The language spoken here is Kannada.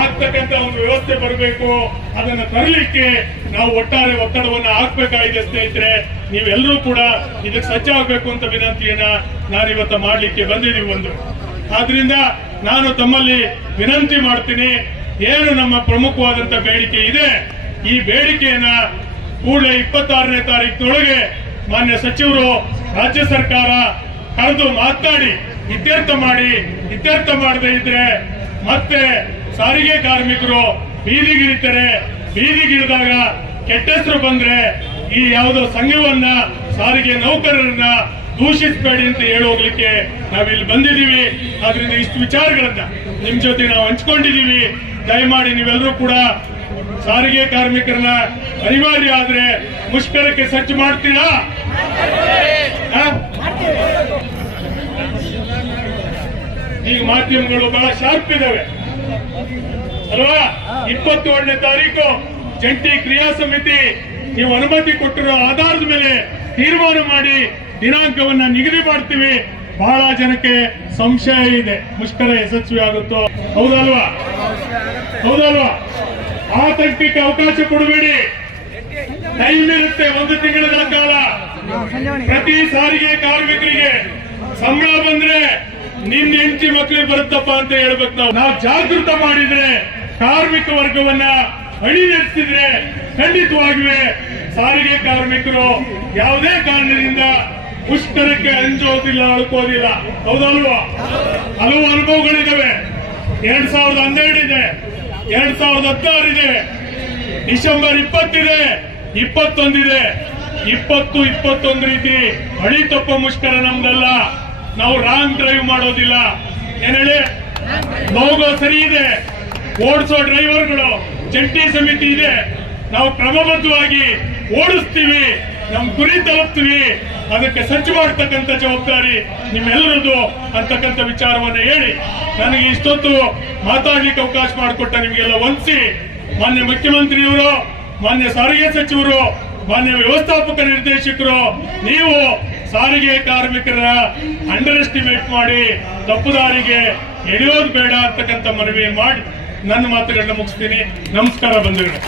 ಅಂತಕ್ಕಂಥ ಒಂದು ವ್ಯವಸ್ಥೆ ಬರಬೇಕು, ಅದನ್ನ ತರಲಿಕ್ಕೆ ನಾವು ಒಟ್ಟಾರೆ ಒತ್ತಡವನ್ನು ಹಾಕ್ಬೇಕಾಗಿದೆ ಸ್ನೇಹಿತರೆ ನೀವೆಲ್ಲರೂ ಕೂಡ ಇದಕ್ಕೆ ಸಜ್ಜಾಗಬೇಕು ಅಂತ ವಿನಂತಿಯನ್ನ ನಾನಿವತ್ತು ಮಾಡ್ಲಿಕ್ಕೆ ಬಂದಿದ್ದೀವಿ ಒಂದು. ಆದ್ರಿಂದ ನಾನು ತಮ್ಮಲ್ಲಿ ವಿನಂತಿ ಮಾಡ್ತೀನಿ, ಏನು ನಮ್ಮ ಪ್ರಮುಖವಾದಂತ ಬೇಡಿಕೆ ಇದೆ, ಈ ಬೇಡಿಕೆಯನ್ನ ಕೂಡಲೇ ಇಪ್ಪತ್ತಾರನೇ ತಾರೀಕಿನೊಳಗೆ ಮಾನ್ಯ ಸಚಿವರು ರಾಜ್ಯ ಸರ್ಕಾರ ಕರೆದು ಮಾತನಾಡಿ, ಇತ್ಯರ್ಥ ಮಾಡಿ, ಇತ್ಯರ್ಥ ಮಾಡದೇ ಇದ್ರೆ ಮತ್ತೆ ಸಾರಿಗೆ ಕಾರ್ಮಿಕರು ಬೀದಿಗಿಳಿತಾರೆ. ಬೀದಿಗಿಳಿದಾಗ ಕೆಟ್ಟ ಹೆಸರು ಬಂದ್ರೆ ಈ ಯಾವುದೋ ಸಂಘವನ್ನ, ಸಾರಿಗೆ ನೌಕರರನ್ನ ದೂಷಿಸಬೇಡಿ ಅಂತ ಹೇಳಿ ಹೋಗ್ಲಿಕ್ಕೆ ನಾವಿಲ್ಲಿ ಬಂದಿದ್ದೀವಿ. ಆದ್ರಿಂದ ಇಷ್ಟು ವಿಚಾರಗಳನ್ನ ನಿಮ್ ಜೊತೆ ನಾವು ಹಂಚ್ಕೊಂಡಿದೀವಿ ದಯಮಾಡಿ ನೀವೆಲ್ಲರೂ ಕೂಡ ಸಾರಿಗೆ ಕಾರ್ಮಿಕರನ್ನ ಅನಿವಾರ್ಯ ಆದ್ರೆ ಮುಷ್ಕರಕ್ಕೆ ಸಜ್ಜು ಮಾಡ್ತೀರಾ? ಈಗ ಮಾಧ್ಯಮಗಳು ಬಹಳ ಶಾರ್ಪ್ ಇದಾವೆ. ಅಲ್ವಾ? ಇಪ್ಪತ್ತೇಳನೇ ತಾರೀಕು ಜಂಟಿ ಕ್ರಿಯಾ ಸಮಿತಿ ನೀವು ಅನುಮತಿ ಕೊಟ್ಟಿರೋ ಆಧಾರದ ಮೇಲೆ ತೀರ್ಮಾನ ಮಾಡಿ ದಿನಾಂಕವನ್ನ ನಿಗದಿ ಮಾಡ್ತೀವಿ. ಬಹಳ ಜನಕ್ಕೆ ಸಂಶಯ ಇದೆ. ಮುಷ್ಕರ ಯಶಸ್ವಿ ಆಗುತ್ತೋ? ಹೌದಲ್ವಾ? ಹೌದಲ್ವಾ? ಆತಂಕಕ್ಕೆ ಅವಕಾಶ ಕೊಡಬೇಡಿ. ಟೈಮ್ ಇರುತ್ತೆ ಒಂದು ತಿಂಗಳ ಕಾಲ. ಪ್ರತಿ ಸಾರಿಗೆ ಕಾರ್ಮಿಕರಿಗೆ ಸಂಬಳ ಬಂದ್ರೆ ನಿನ್ ಹೆಂಡತಿ ಮಕ್ಕಳಿಗೆ ಬರುತ್ತಪ್ಪ ಅಂತ ಹೇಳ್ಬೇಕು ನಾವು. ನಾವು ಜಾಗೃತ ಮಾಡಿದ್ರೆ ಕಾರ್ಮಿಕ ವರ್ಗವನ್ನ ಅಳಿ ನಡೆಸಿದ್ರೆ ಖಂಡಿತವಾಗಿಯೇ ಸಾರಿಗೆ ಕಾರ್ಮಿಕರು ಯಾವುದೇ ಕಾರಣದಿಂದ ಮುಷ್ಕರಕ್ಕೆ ಅಂಜೋದಿಲ್ಲ, ಅಳ್ಕೋದಿಲ್ಲ. ಹೌದಲ್ವಾ? ಹಲವು ಅನುಭವಗಳಿದಾವೆ. ಎರಡ್ ಸಾವಿರದ ಹನ್ನೆರಡು ಇದೆ. ಎರಡ್ ಸಾವಿರದ ಹದಿನಾರು ಇದೆ. ಡಿಸೆಂಬರ್ ಇಪ್ಪತ್ತಿದೆ. ಇಪ್ಪತ್ತೊಂದಿದೆ. ಇಪ್ಪತ್ತು, ಇಪ್ಪತ್ತೊಂದು ರೀತಿ ಹಳಿ ತಪ್ಪ ಮುಷ್ಕರ ನಮ್ದಲ್ಲ. ನಾವು ರಾಂಗ್ ಡ್ರೈವ್ ಮಾಡೋದಿಲ್ಲ. ಏನ್ ಹೇಳಿ? ಲೋಗೋ ಸರಿ ಇದೆ. ಓಡಿಸೋ ಡ್ರೈವರ್ಗಳು ಜಂಟಿ ಸಮಿತಿ ಇದೆ. ನಾವು ಕ್ರಮಬದ್ಧವಾಗಿ ಓಡಿಸ್ತೀವಿ, ನಮ್ ಗುರಿ ತಲುಪ್ತೀವಿ. ಅದಕ್ಕೆ ಸಜ್ಜು ಮಾಡ್ತಕ್ಕಂಥ ಜವಾಬ್ದಾರಿ ನಿಮ್ಮೆಲ್ಲರದು ಅಂತಕ್ಕಂಥ ವಿಚಾರವನ್ನ ಹೇಳಿ. ನನಗೆ ಇಷ್ಟೊತ್ತು ಮಾತಾಡ್ಲಿಕ್ಕೆ ಅವಕಾಶ ಮಾಡಿಕೊಟ್ಟ ನಿಮಗೆಲ್ಲ ವಂದಿಸಿ. ಮಾನ್ಯ ಮುಖ್ಯಮಂತ್ರಿಯವರು, ಮಾನ್ಯ ಸಾರಿಗೆ ಸಚಿವರು, ಮಾನ್ಯ ವ್ಯವಸ್ಥಾಪಕ ನಿರ್ದೇಶಕರು, ನೀವು ಸಾರಿಗೆ ಕಾರ್ಮಿಕರ ಅಂಡರ್ ಎಸ್ಟಿಮೇಟ್ ಮಾಡಿ ತಪ್ಪು ದಾರಿಗೆ ಎಳೆಯೋದು ಬೇಡ ಅಂತಕ್ಕಂಥ ಮನವಿ ಮಾಡಿ ನನ್ನ ಮಾತುಗಳನ್ನ ಮುಗಿಸ್ತೀನಿ. ನಮಸ್ಕಾರ ಬಂಧುಗಳೇ.